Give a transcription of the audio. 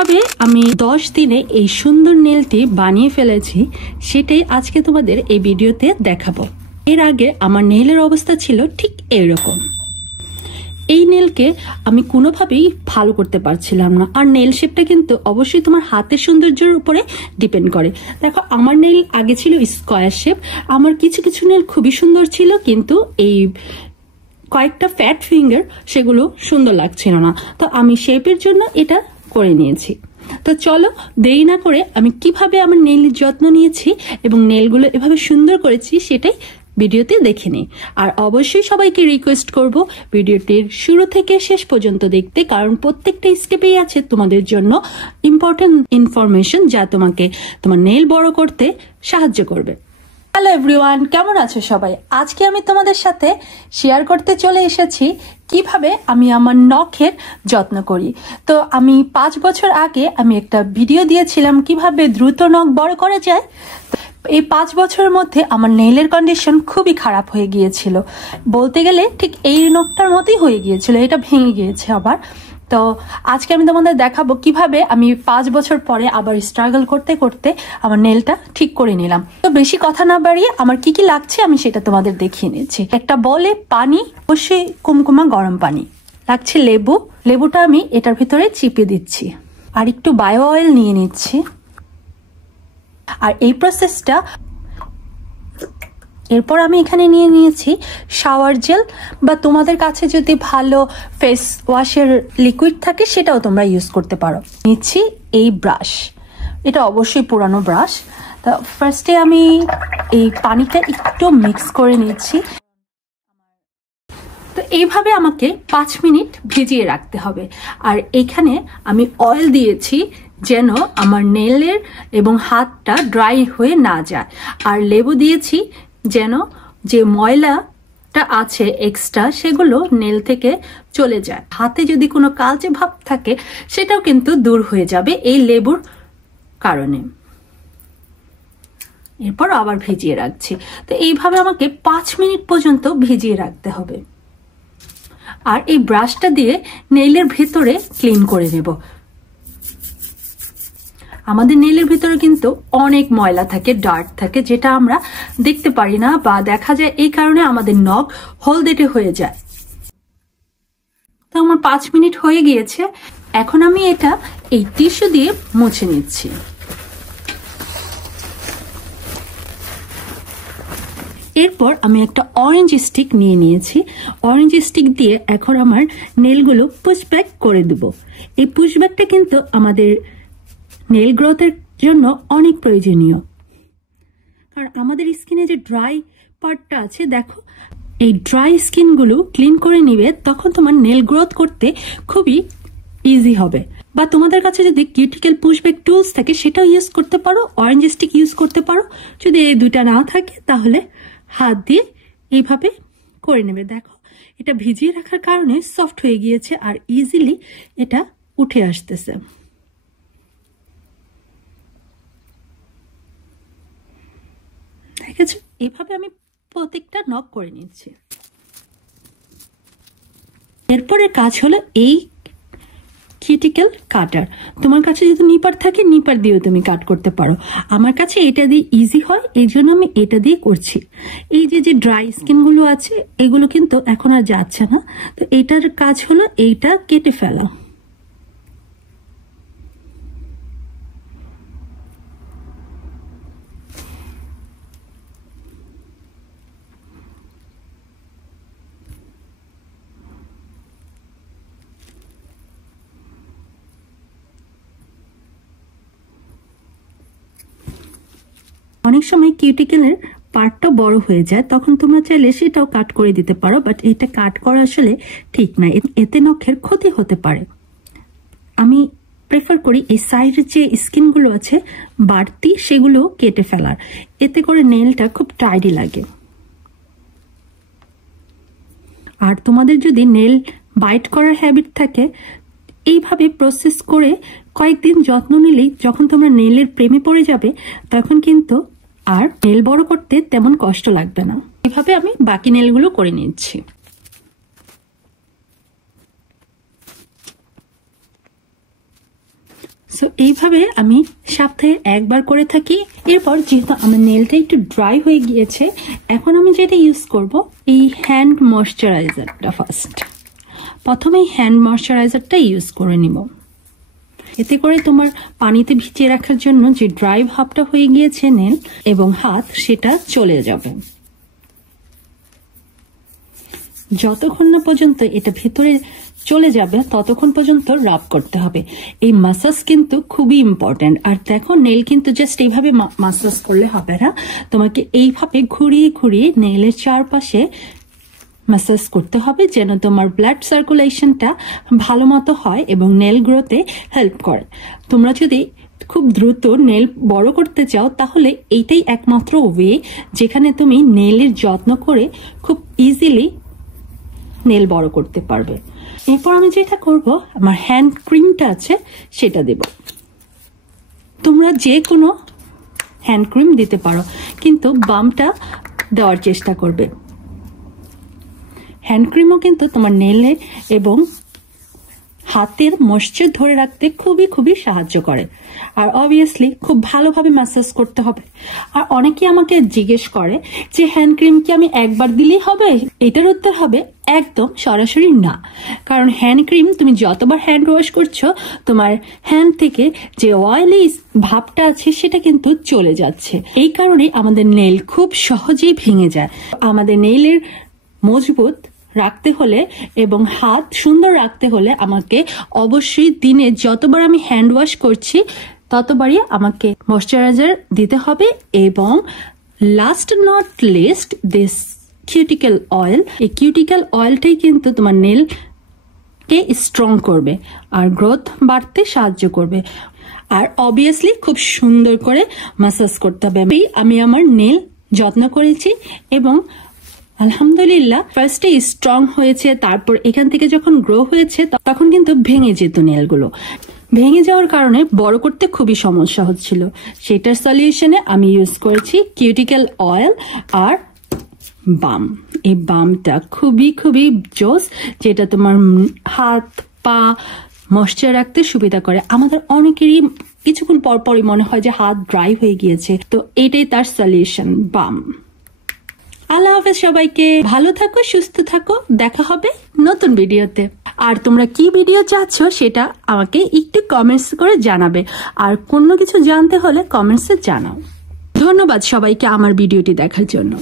কিভাবে আমি 10 দিনে এই সুন্দর নেলটি বানিয়ে ফেলেছি সেটাই আজকে তোমাদের এই ভিডিওতে দেখাবো। এর আগে আমার নেলের অবস্থা ছিল ঠিক এরকম। এই নেলকে আমি কোনোভাবেই ভালো করতে পারছিলাম না। আর নেল শেপটা কিন্তু অবশ্যই তোমার হাতের সৌন্দর্যের উপরে ডিপেন্ড করে। দেখো, আমার নেল আগে ছিল স্কোয়ার শেপ। আমার কিছু কিছু নেল খুবই সুন্দর ছিল, কিন্তু এই কয়েকটা ফ্যাট ফিঙ্গার সেগুলো সুন্দর লাগছিল না। তো আমি শেপের জন্য এটা করে নিয়েছি। তো চলো দেরি না করে আমি কিভাবে আমার নেলের যত্ন নিয়েছি এবং নেলগুলো এভাবে সুন্দর করেছি সেটাই ভিডিওতে দেখে নিই। আর অবশ্যই সবাইকে রিকোয়েস্ট করব ভিডিওটির শুরু থেকে শেষ পর্যন্ত দেখতে, কারণ প্রত্যেকটা স্টেপেই আছে তোমাদের জন্য ইম্পর্টেন্ট ইনফরমেশন যা তোমাকে তোমার নেল বড় করতে সাহায্য করবে। হ্যালো এভরিওয়ান, কেমন আছো সবাই? আজকে আমি তোমাদের সাথে শেয়ার করতে চলে এসেছি কিভাবে আমি আমার নখের যত্ন করি। তো আমি 5 বছর আগে আমি একটা ভিডিও দিয়েছিলাম কিভাবে দ্রুত নখ বড় করা যায়। এই 5 বছরের মধ্যে আমার নেইলের কন্ডিশন খুবই খারাপ হয়ে গিয়েছিল, বলতে গেলে ঠিক এই নখটার মতোই হয়ে গিয়েছিল, এটা ভেঙে গিয়েছে আবার। তো আজকে আমি তোমাদের দেখাবো কিভাবে আমি 5 বছর পরে আবার স্ট্রাগল করতে করতে আমার নেলটা ঠিক করে নিলাম। তো বেশি কথা না বাড়িয়ে আমার কি কি লাগছে আমি সেটা তোমাদের দেখিয়ে নিচ্ছি। একটা বলে পানি, অবশ্যই কুমকুমা গরম পানি লাগছে, লেবুটা আমি এটার ভিতরে চিপে দিচ্ছি, আর একটু বায়ো অয়েল নিয়ে নিচ্ছি। আর এই প্রসেসটা এরপর আমি এখানে নিয়ে নিয়েছি শাওয়ার জেল, বা তোমাদের কাছে যদি ভালো ফেস ওয়াশের লিকুইড থাকে সেটাও তোমরা ইউজ করতে পারো। নিচ্ছি এই ব্রাশ, এটা অবশ্যই পুরানো ব্রাশ। তো ফার্স্টে আমি এই পানিটা একটু মিক্স করে নিচ্ছি। তো এইভাবে আমাকে 5 মিনিট ভিজিয়ে রাখতে হবে। আর এখানে আমি অয়েল দিয়েছি যেন আমার নেলের এবং হাতটা ড্রাই হয়ে না যায়। আর লেবু দিয়েছি যেন যে ময়লাটা আছে এক্সট্রা সেগুলো নেল থেকে চলে যায়। হাতে যদি কোনো কালচে ভাব থাকে সেটাও কিন্তু দূর হয়ে যাবে এই লেবুর কারণে। এরপর আবার ভিজিয়ে রাখছি। তো এইভাবে আমাকে 5 মিনিট পর্যন্ত ভিজিয়ে রাখতে হবে। আর এই ব্রাশটা দিয়ে নেইলের ভিতরে ক্লিন করে নেব। আমাদের নেইলের ভিতরে কিন্তু অনেক ময়লা থাকে, ডার্ট থাকে, যেটা আমরা দেখতে পারি না বা দেখা যায়, এই কারণে আমাদের নখ হলদেটে হয়ে যায়। তো আমার 5 মিনিট হয়ে গিয়েছে। এখন আমি এটা এই টিস্যু দিয়ে মুছে নিচ্ছি। এরপর আমি একটা অরেঞ্জ স্টিক নিয়ে নিয়েছি। অরেঞ্জ স্টিক দিয়ে এখন আমার নেলগুলো পুশব্যাক করে দেব। এই পুশব্যাকটা কিন্তু আমাদের নেল গ্রোথের জন্য অনেক প্রয়োজনীয়, কারণ আমাদের স্কিনে যে ড্রাই পার্টটা আছে, দেখো এই ড্রাই স্কিনগুলো ক্লিন করে নিবে, তখন তোমার নেল গ্রোথ করতে খুবই ইজি হবে। বা তোমাদের কাছে যদি কিউটিকেল পুশব্যাক টুলস থাকে সেটাও ইউজ করতে পারো, অরেঞ্জ স্টিক ইউজ করতে পারো। যদি এই দুইটা না থাকে তাহলে হাত দিয়ে এইভাবে করে নেবে। দেখো, এটা ভিজিয়ে রাখার কারণে সফট হয়ে গিয়েছে আর ইজিলি এটা উঠে আসতেছে। দেখেছো, এইভাবে আমি প্রত্যেকটা নখ করে নিচ্ছি। এরপরে কাজ হলো এই কিউটিকেল কাটার। তোমার কাছে যদি নিপার থাকে নিপার দিয়েও তুমি কাট করতে পারো। আমার কাছে এটা দিয়ে ইজি হয়, এই জন্য আমি এটা দিয়ে করছি। এই যে ড্রাই স্কিনগুলো আছে এগুলো কিন্তু এখন আর যাচ্ছে না। তো এইটার কাজ হলো এইটা কেটে ফেলা। অনেক সময় কিউটিকেলের পার্টটা বড় হয়ে যায়, তখন তোমরা চাইলে সেটাও কাট করে দিতে পারো, বাট এটা কাট করা আসলে ঠিক না, এতে নখের ক্ষতি হতে পারে। আমি প্রেফার করি এই সাইডের যে স্কিনগুলো আছে বাড়তি সেগুলো কেটে ফেলার, এতে করে নেলটা খুব টাইডি লাগে। আর তোমাদের যদি নেল বাইট করার হ্যাবিট থাকে, এইভাবে প্রসেস করে কয়েকদিন যত্ন নিলেই যখন তোমরা নেলের প্রেমে পড়ে যাবে তখন কিন্তু আর নেল বড় করতে তেমন কষ্ট লাগবে না। এইভাবে আমি বাকি নেলগুলো করে নিচ্ছি। সো এইভাবে আমি সপ্তাহে একবার করে থাকি। এরপর যেহেতু আমার নেলটা একটু ড্রাই হয়ে গিয়েছে, এখন আমি যেটা ইউজ করব এই হ্যান্ড ময়শ্চারাইজারটা। প্রথমেই হ্যান্ড ময়শ্চারাইজারটা ইউজ করে নিব। এতে করে তোমার পানিতে ভিজিয়ে রাখার জন্য যে ড্রাই ভাবটা হয়ে গিয়েছে নেল এবং হাত, সেটা চলে যাবে। যতক্ষণ না পর্যন্ত এটা ভেতরে চলে যাবে ততক্ষণ পর্যন্ত রাব করতে হবে। এই মাসাজ কিন্তু খুবই ইম্পর্টেন্ট। আর দেখো, নেল কিন্তু জাস্ট এইভাবে মাসাজ করলে হবে না, তোমাকে এইভাবে ঘুরিয়ে ঘুরিয়ে নেলের চারপাশে মাসাজ করতে হবে, যেন তোমার ব্লাড সার্কুলেশনটা ভালো মতো হয় এবং নেল গ্রোথে হেল্প করে। তোমরা যদি খুব দ্রুত নেল বড় করতে চাও তাহলে এইটাই একমাত্র ওয়ে যেখানে তুমি নেলের যত্ন করে খুব ইজিলি নেল বড় করতে পারবে। এরপর আমি যেটা করব, আমার হ্যান্ড ক্রিমটা আছে সেটা দেব। তোমরা যে কোনো হ্যান্ড ক্রিম দিতে পারো, কিন্তু বামটা দেওয়ার চেষ্টা করবে। হ্যান্ড ক্রিমও কিন্তু তোমার নেলে এবং হাতের ময়েশ্চার ধরে রাখতে খুবই খুবই সাহায্য করে। আর অবভিয়াসলি খুব ভালোভাবে ম্যাসাজ করতে হবে। আর অনেকে আমাকে জিজ্ঞেস করে যে হ্যান্ড ক্রিম কি আমি একবার দিলেই হবে? এটার উত্তর হবে একদম সরাসরি না। কারণ হ্যান্ড ক্রিম তুমি যতবার হ্যান্ড ওয়াশ করছো, তোমার হ্যান্ড থেকে যে অয়েলি ভাবটা আছে সেটা কিন্তু চলে যাচ্ছে। এই কারণে আমাদের নেল খুব সহজেই ভেঙে যায়। আমাদের নেলের মজবুত রাখতে হলে এবং হাত সুন্দর রাখতে হলে আমাকে অবশ্যই দিনে যতবার আমি হ্যান্ড ওয়াশ করছি ততবারই আমাকে ময়শ্চারাইজার দিতে হবে। এবং last not list, this cuticle oil. এই কিউটিক্যাল অয়েলটাই কিন্তু তোমার নেলকে স্ট্রং করবে আর গ্রোথ বাড়তে সাহায্য করবে। আর অবভিয়াসলি খুব সুন্দর করে ম্যাসাজ করতে হবে। আমি আমার নেল যত্ন করেছি এবং আলহামদুলিল্লাহ ফার্স্টে স্ট্রং হয়েছে, তারপর এখান থেকে যখন গ্রো হয়েছে তখন কিন্তু ভেঙে যেত নেলগুলো। ভেঙে যাওয়ার কারণে বড় করতে খুবই সমস্যা হচ্ছিল। সেটার সলিউশনে আমি ইউজ করেছি কিউটিক্যাল অয়েল আর বাম। এই বামটা খুবই খুবই জোস, যেটা তোমার হাত পা ময়েশ্চার রাখতে সুবিধা করে। আমাদের অনেকেরই কিছুক্ষণ পর পরই মনে হয় যে হাত ড্রাই হয়ে গিয়েছে, তো এটাই তার সলিউশন, বাম। আল্লাহ হাফেজ সবাইকে, ভালো থাকো, সুস্থ থাকো, দেখা হবে নতুন ভিডিওতে। আর তোমরা কি ভিডিও চাচ্ছ সেটা আমাকে একটু কমেন্টস করে জানাবে। আর কোনো কিছু জানতে হলে কমেন্টসে জানাও। ধন্যবাদ সবাইকে আমার ভিডিওটি দেখার জন্য।